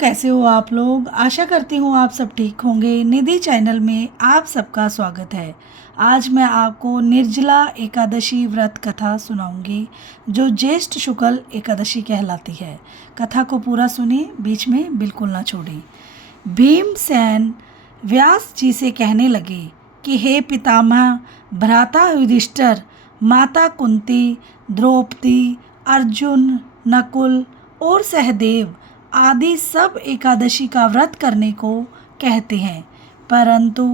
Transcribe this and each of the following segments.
कैसे हो आप लोग। आशा करती हूँ आप सब ठीक होंगे। निधि चैनल में आप सबका स्वागत है। आज मैं आपको निर्जला एकादशी व्रत कथा सुनाऊंगी जो ज्येष्ठ शुक्ल एकादशी कहलाती है। कथा को पूरा सुनिए, बीच में बिल्कुल ना छोड़ें। भीमसेन व्यास जी से कहने लगे कि हे पितामह, भ्राता युधिष्ठिर, माता कुंती, द्रौपदी, अर्जुन, नकुल और सहदेव आदि सब एकादशी का व्रत करने को कहते हैं, परंतु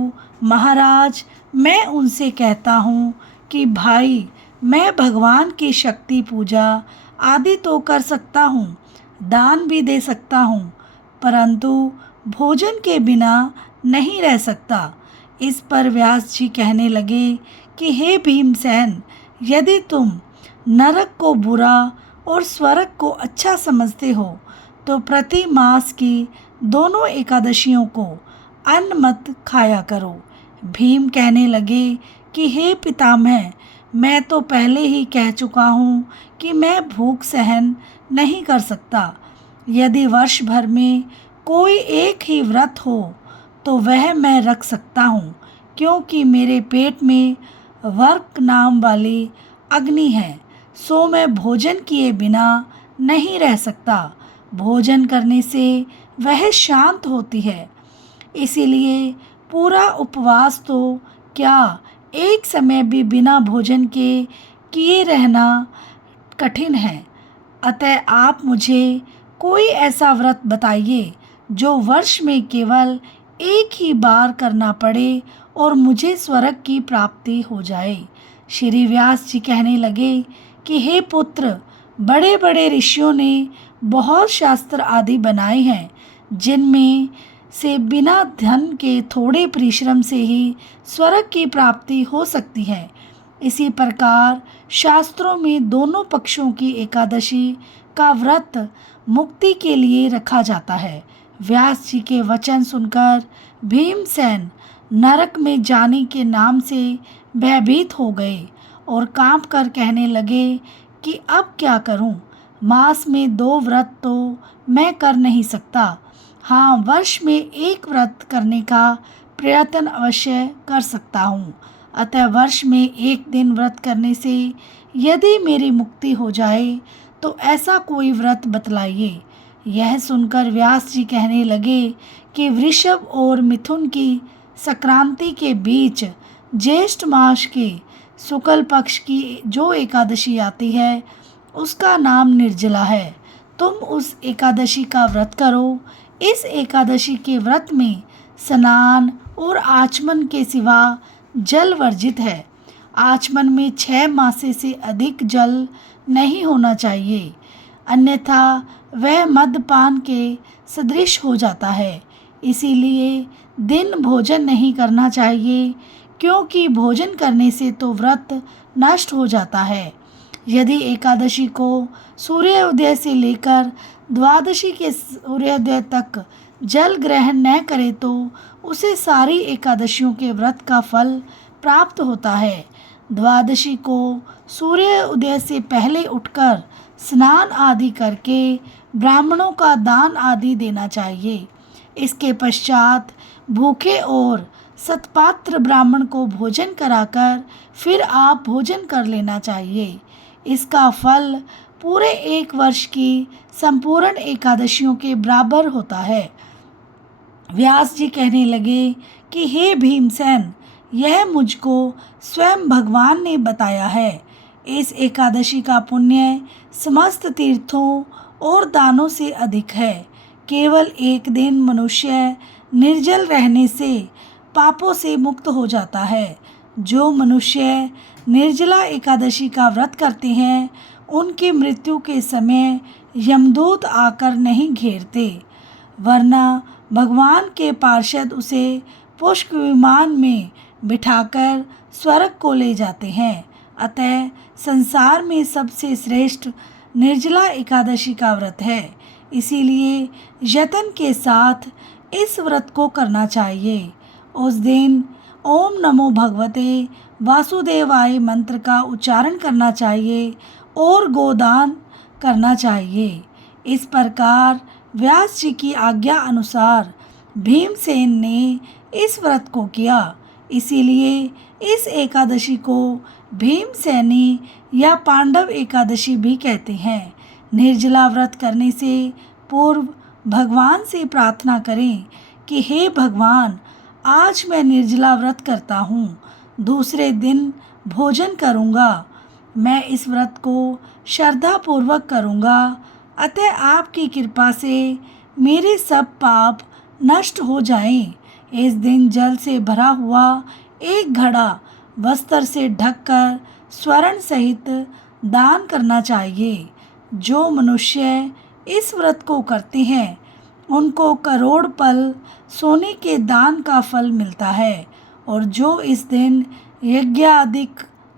महाराज मैं उनसे कहता हूँ कि भाई, मैं भगवान की शक्ति पूजा आदि तो कर सकता हूँ, दान भी दे सकता हूँ, परंतु भोजन के बिना नहीं रह सकता। इस पर व्यास जी कहने लगे कि हे भीमसेन, यदि तुम नरक को बुरा और स्वर्ग को अच्छा समझते हो तो प्रति मास की दोनों एकादशियों को अन्न मत खाया करो। भीम कहने लगे कि हे पितामह, मैं तो पहले ही कह चुका हूँ कि मैं भूख सहन नहीं कर सकता। यदि वर्ष भर में कोई एक ही व्रत हो तो वह मैं रख सकता हूँ, क्योंकि मेरे पेट में वर्क नाम वाली अग्नि है, सो मैं भोजन किए बिना नहीं रह सकता। भोजन करने से वह शांत होती है, इसीलिए पूरा उपवास तो क्या, एक समय भी बिना भोजन के किए रहना कठिन है। अतः आप मुझे कोई ऐसा व्रत बताइए जो वर्ष में केवल एक ही बार करना पड़े और मुझे स्वर्ग की प्राप्ति हो जाए। श्री व्यास जी कहने लगे कि हे पुत्र, बड़े बड़े ऋषियों ने बहुत शास्त्र आदि बनाए हैं, जिनमें से बिना धन के थोड़े परिश्रम से ही स्वर्ग की प्राप्ति हो सकती है। इसी प्रकार शास्त्रों में दोनों पक्षों की एकादशी का व्रत मुक्ति के लिए रखा जाता है। व्यास जी के वचन सुनकर भीमसेन नरक में जाने के नाम से भयभीत हो गए और कांप कर कहने लगे कि अब क्या करूं? मास में 2 व्रत तो मैं कर नहीं सकता। हाँ, वर्ष में एक व्रत करने का प्रयत्न अवश्य कर सकता हूँ। अतः वर्ष में एक दिन व्रत करने से यदि मेरी मुक्ति हो जाए तो ऐसा कोई व्रत बतलाइए। यह सुनकर व्यास जी कहने लगे कि वृषभ और मिथुन की संक्रांति के बीच ज्येष्ठ मास के शुक्ल पक्ष की जो एकादशी आती है उसका नाम निर्जला है। तुम उस एकादशी का व्रत करो। इस एकादशी के व्रत में स्नान और आचमन के सिवा जल वर्जित है। आचमन में 6 मासे से अधिक जल नहीं होना चाहिए, अन्यथा वह मद्यपान के सदृश हो जाता है। इसीलिए दिन भोजन नहीं करना चाहिए, क्योंकि भोजन करने से तो व्रत नष्ट हो जाता है। यदि एकादशी को सूर्योदय से लेकर द्वादशी के सूर्योदय तक जल ग्रहण न करे तो उसे सारी एकादशियों के व्रत का फल प्राप्त होता है। द्वादशी को सूर्योदय से पहले उठकर स्नान आदि करके ब्राह्मणों का दान आदि देना चाहिए। इसके पश्चात भूखे और सत्पात्र ब्राह्मण को भोजन कराकर फिर आप भोजन कर लेना चाहिए। इसका फल पूरे 1 वर्ष की संपूर्ण एकादशियों के बराबर होता है। व्यास जी कहने लगे कि हे भीमसेन, यह मुझको स्वयं भगवान ने बताया है। इस एकादशी का पुण्य समस्त तीर्थों और दानों से अधिक है। केवल एक दिन मनुष्य निर्जल रहने से पापों से मुक्त हो जाता है। जो मनुष्य निर्जला एकादशी का व्रत करते हैं उनकी मृत्यु के समय यमदूत आकर नहीं घेरते, वरना भगवान के पार्षद उसे पुष्प विमान में बिठाकर स्वर्ग को ले जाते हैं। अतः संसार में सबसे श्रेष्ठ निर्जला एकादशी का व्रत है। इसीलिए यत्न के साथ इस व्रत को करना चाहिए। उस दिन ओम नमो भगवते वासुदेवाय मंत्र का उच्चारण करना चाहिए और गोदान करना चाहिए। इस प्रकार व्यास जी की आज्ञा अनुसार भीमसेन ने इस व्रत को किया। इसीलिए इस एकादशी को भीमसेनी या पांडव एकादशी भी कहते हैं। निर्जला व्रत करने से पूर्व भगवान से प्रार्थना करें कि हे भगवान, आज मैं निर्जला व्रत करता हूँ, दूसरे दिन भोजन करूँगा। मैं इस व्रत को श्रद्धापूर्वक करूँगा, अतः आपकी कृपा से मेरे सब पाप नष्ट हो जाएं। इस दिन जल से भरा हुआ एक घड़ा वस्त्र से ढककर स्वर्ण सहित दान करना चाहिए। जो मनुष्य इस व्रत को करते हैं उनको करोड़ पल सोने के दान का फल मिलता है, और जो इस दिन यज्ञ आदि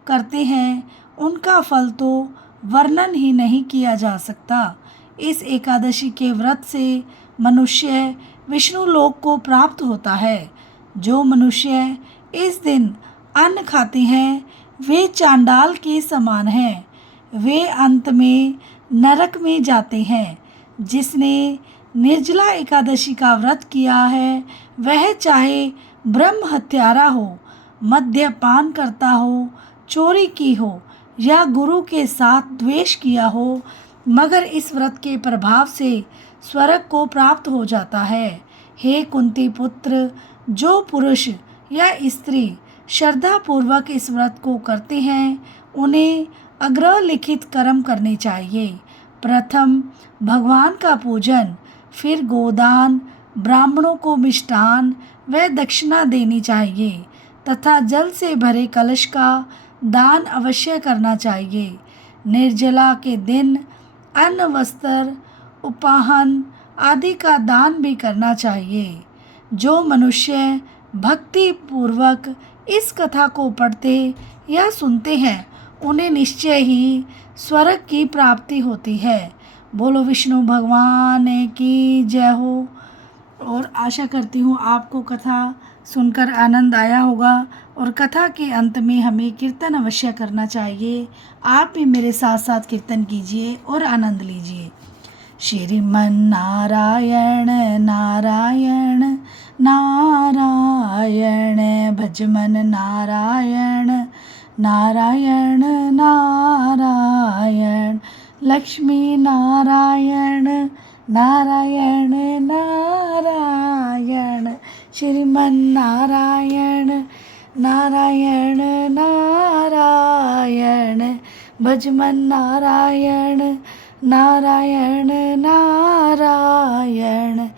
करते हैं उनका फल तो वर्णन ही नहीं किया जा सकता। इस एकादशी के व्रत से मनुष्य विष्णु लोक को प्राप्त होता है। जो मनुष्य इस दिन अन्न खाते हैं वे चांडाल के समान हैं, वे अंत में नरक में जाते हैं। जिसने निर्जला एकादशी का व्रत किया है वह चाहे ब्रह्म हत्यारा हो, मद्यपान करता हो, चोरी की हो या गुरु के साथ द्वेष किया हो, मगर इस व्रत के प्रभाव से स्वर्ग को प्राप्त हो जाता है। हे कुंती पुत्र, जो पुरुष या स्त्री श्रद्धापूर्वक इस व्रत को करते हैं उन्हें अग्रलिखित कर्म करने चाहिए। प्रथम भगवान का पूजन, फिर गोदान, ब्राह्मणों को मिष्टान व दक्षिणा देनी चाहिए तथा जल से भरे कलश का दान अवश्य करना चाहिए। निर्जला के दिन अन्न, वस्त्र, उपाहन आदि का दान भी करना चाहिए। जो मनुष्य भक्ति पूर्वक इस कथा को पढ़ते या सुनते हैं उन्हें निश्चय ही स्वर्ग की प्राप्ति होती है। बोलो विष्णु भगवान की जय हो। और आशा करती हूँ आपको कथा सुनकर आनंद आया होगा, और कथा के अंत में हमें कीर्तन अवश्य करना चाहिए। आप भी मेरे साथ साथ कीर्तन कीजिए और आनंद लीजिए। श्रीमन नारायण नारायण नारायण, भजमन नारायण नारायण नारायण, लक्ष्मी नारायण नारायण नारायण, श्रीमन नारायण नारायण नारायण, भजमन नारायण नारायण नारायण,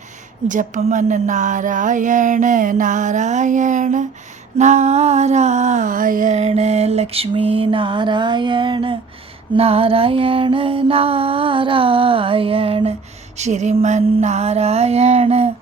जपमन नारायण नारायण नारायण, लक्ष्मी नारायण नारायण नारायण, श्रीमन नारायण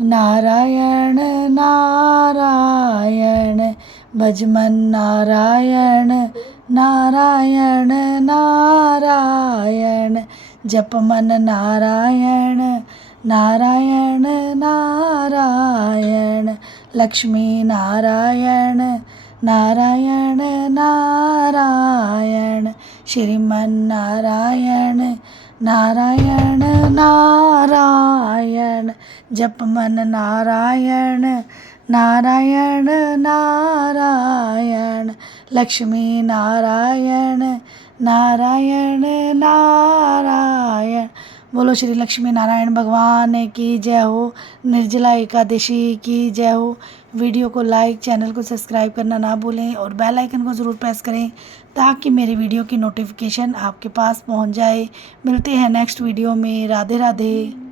नारायण नारायण, भजमन नारायण नारायण नारायण, जपमन नारायण नारायण नारायण, लक्ष्मी नारायण नारायण नारायण, श्रीमन नारायण नारायण नारायण, जपमन नारायण नारायण नारायण, लक्ष्मी नारायण नारायण नारायण। बोलो श्री लक्ष्मी नारायण भगवान की जय हो। निर्जला एकादशी की जय हो। वीडियो को लाइक, चैनल को सब्सक्राइब करना ना भूलें और बेल आइकन को ज़रूर प्रेस करें ताकि मेरे वीडियो की नोटिफिकेशन आपके पास पहुंच जाए। मिलते हैं नेक्स्ट वीडियो में। राधे राधे।